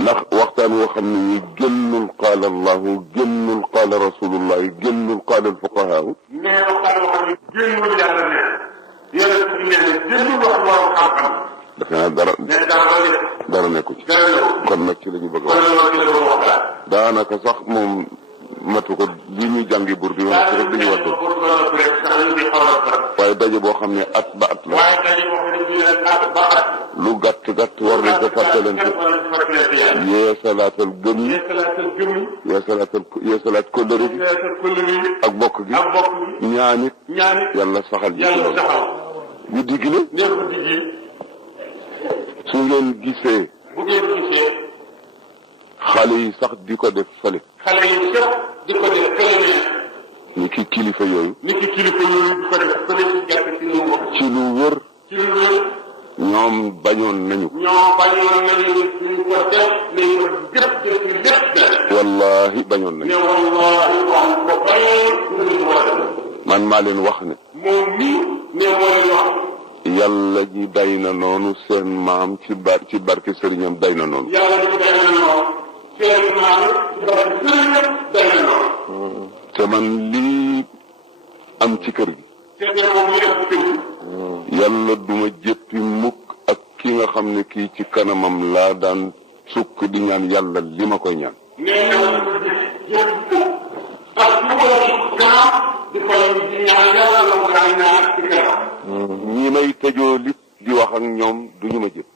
ndax waxtaan woo xam ne ni génnul qaala allahu génnul qaala rasulullahi génnul qaala alfuqahaa. mais waxtaan woo xam ne génnul yàlla ne yàlla ci ne génnul wax borom xam-xam. defe naa dara nekku ci. kon nag ci la ñu bëgg a wax. daanaka sax moom matu ko li ñuy jàngi burdi woon ci rek dañu war waaye daje boo xam ne at ba at la. lu gàtt gàtt war nañ ko fàttalante. yeesalaatal gëm yi. yeesalaat kóllëre gi. ak bokk gi. ñaanit yàlla saxal ji ci loolu. ñu digg ne. su ngeen gisee. xale yi sax di ko def fële. xale yi sax di ko def fële. ni ki kilifa yooyu. di ko def fële ci lu wër. ñoom bañoon nañu. duñ ko def nañ ko gëpp lépp. wallaahi bañoon nañu. man maa leen wax ne. moom mii ne moo leen wax. yàlla ji day na noonu seen maam ci barke sëriñam day na noonu. yàlla ji day na noonu seen maam ci barke sëriñam day na noonu. te man lii am ci kër gi. yàlla duma jéppi mukk ak ki nga xam ne kii ci kanamam laa daan sukk di ñaan yàlla li ma koy ñaan. ñi may tëjoo lit di wax ak ñoom duñu ma jëpp.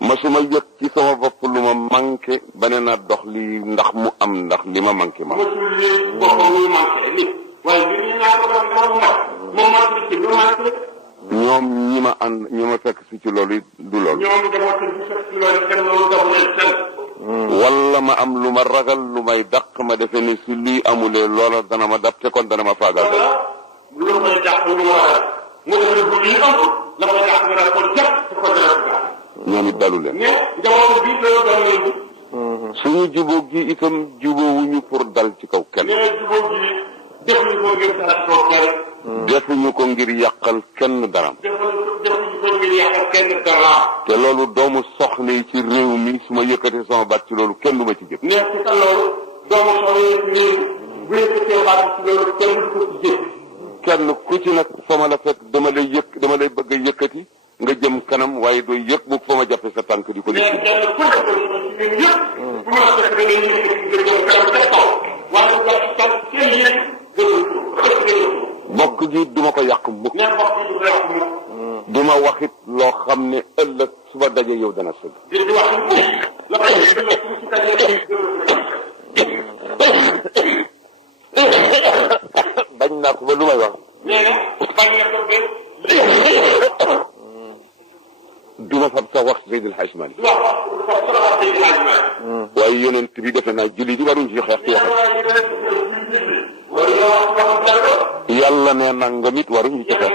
masuma yëg ci sama bopp lu ma manqué ba ne naa dox li ndax mu am ndax li ma manqué ma. ñoom ñi ma ànd ñi ma fekk si ci loolu du loolu. wala ma am lu ma ragal lu may dàq ma defe ni si luy amulee loola dana ma dab te kon dana ma faagal. lu may dàq lu ma ragal. mu def lu lii amul la ko dàq nga daal ko jàpp te kon dana ko gaaw. ñoom it dalu leen. mais jamono bii dañoo dal leen. suñu jubóog gi itam jubóowuñu pour dal ci kaw kenn. mais jubóog gi defuñu ko ngir dal ci kaw kenn. defuñu ko ngir yàqal kenn dara. defuñu ko ngir yàqal kenn dara. te loolu doomu soxna yi ci réew mi su ma yëkkatee sama baat ci loolu kenn du ma ci jëf. mais ci ka loolu doomu soxna yi ci réew bu yëkkatee baat ci loolu kenn du ko ci jëf. kenn ku ci nag fa ma la fekk dama lay bëgg a yëkkati nga jëm kanam waaye doo yëg bu fa ma jàppe sa tànk di ko mais kenn ku nekk ci ñun yëpp bu ma la fekk da ngay yëkkati nga jëm kanam ca kaw waaye bu jàpp tànk kenn yëg bokk gi duma ko yàq mukk. mais bokk gi du ko yàq mukk. duma waxit loo xam ne ëllëg suba daje yow dana sëgg. di wax la ko bañ naa ko ba lu may wax. nee na bañ na ko ba. duma fab sa wax Seydil Hadj Malick. waaw waaye yonent bi defe naa julli di waruñ ci xeex ci waxam. yàlla ne nangam it waruñu ci xeex.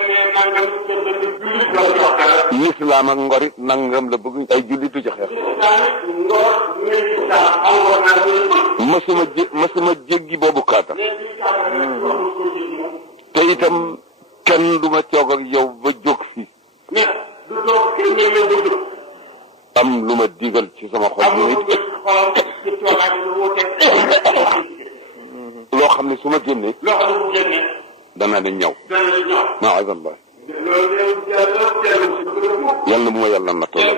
lislaam ak ngor it nangam la bëgg ay jullit du ci xeex. masuma jéggi boobu kaata. te itam kenn du ma toog ak yow ba jóg fi. am lu ma digal ci sama xol bi nit. loo xam ne su ma génnee. danaa ne ñaw. maazallah. yàlla bu ma yàlla na tolloo.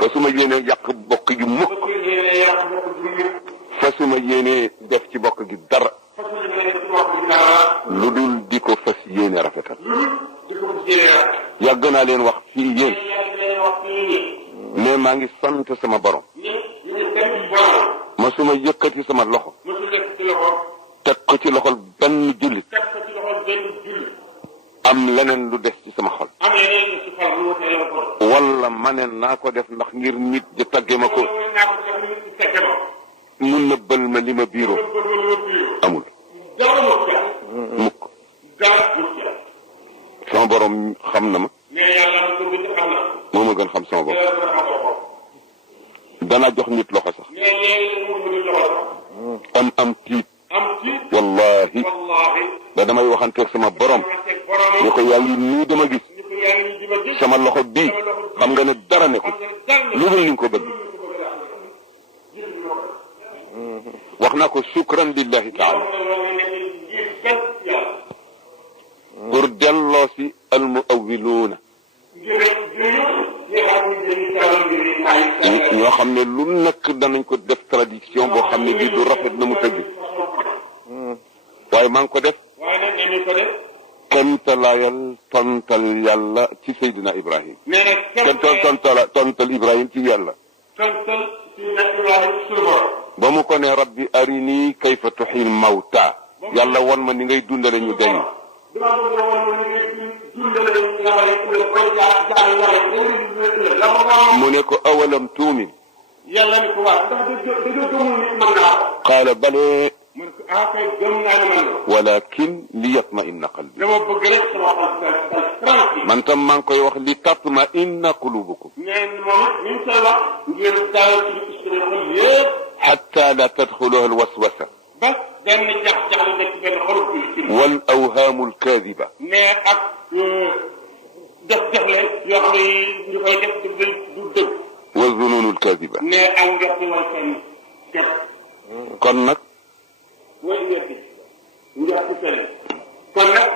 fa su ma yéenee yàq bokk gi mukk. fa su ma yéenee def ci bokk gi dara. lu dul di ko fas yéene rafetal. yàgg naa leen wax fii yéen. mais maa ngi sant sama borom. ma su ma yëkkati sama loxo. teg ko ci loxol benn jullit. am leneen lu des ci sama xol. wala ma ne naa ko def ndax ngir nit ji tagge ma ko. mun na bël ma li ma biiroo. amul. mukk. sama borom xam na ma. moo ma gën xam sama bopp. dana jox nit loxo sax. am tiit. wallahi da damay waxanteeg sama borom. ne ko yaa ngi nii dama gis. sama loxo bii xam nga ne dara nekkul lu dul ni nga ko bëgg wax naa ko shukran lillahi taala pour delloo si almuawiluuna ñoo xam ne lu nekk danañ ko def traduction boo xam ne bii du rafet na mu tëgg waaye maa ngi ko def kemtalaayal tontal yàlla ci Seydina Ibrahim tontal Ibrahim ci yàlla ba mu ko ne rabbi arini kayfa tuxil mawta yàlla won ma ni ngay dundale ñu deñ mu ne ko awalam tuumin yàlla ni ko waa ndax dañoo gëmul ni mën naa qaala bale mu ne ko kay gëm naa ne man walakin li yatma'inna qalbi dama bëgg rek sama xol tranquille man tam maa ngi koy wax li tatma'inna qulubukum neen moom ñu ngi koy wax ngir dalal ci istri xol yëpp hatta la tadxuluha alwaswasa ba benn jax-jaxle nekk benn xol ci wal awhaamu alkaadiba mais ak def jaxle yoo xam ne ñu koy def du dëgg wa zunuunu alkaadiba mais ak ngerte wal seen def kon nag mooy ngerte ngerte fële kon nag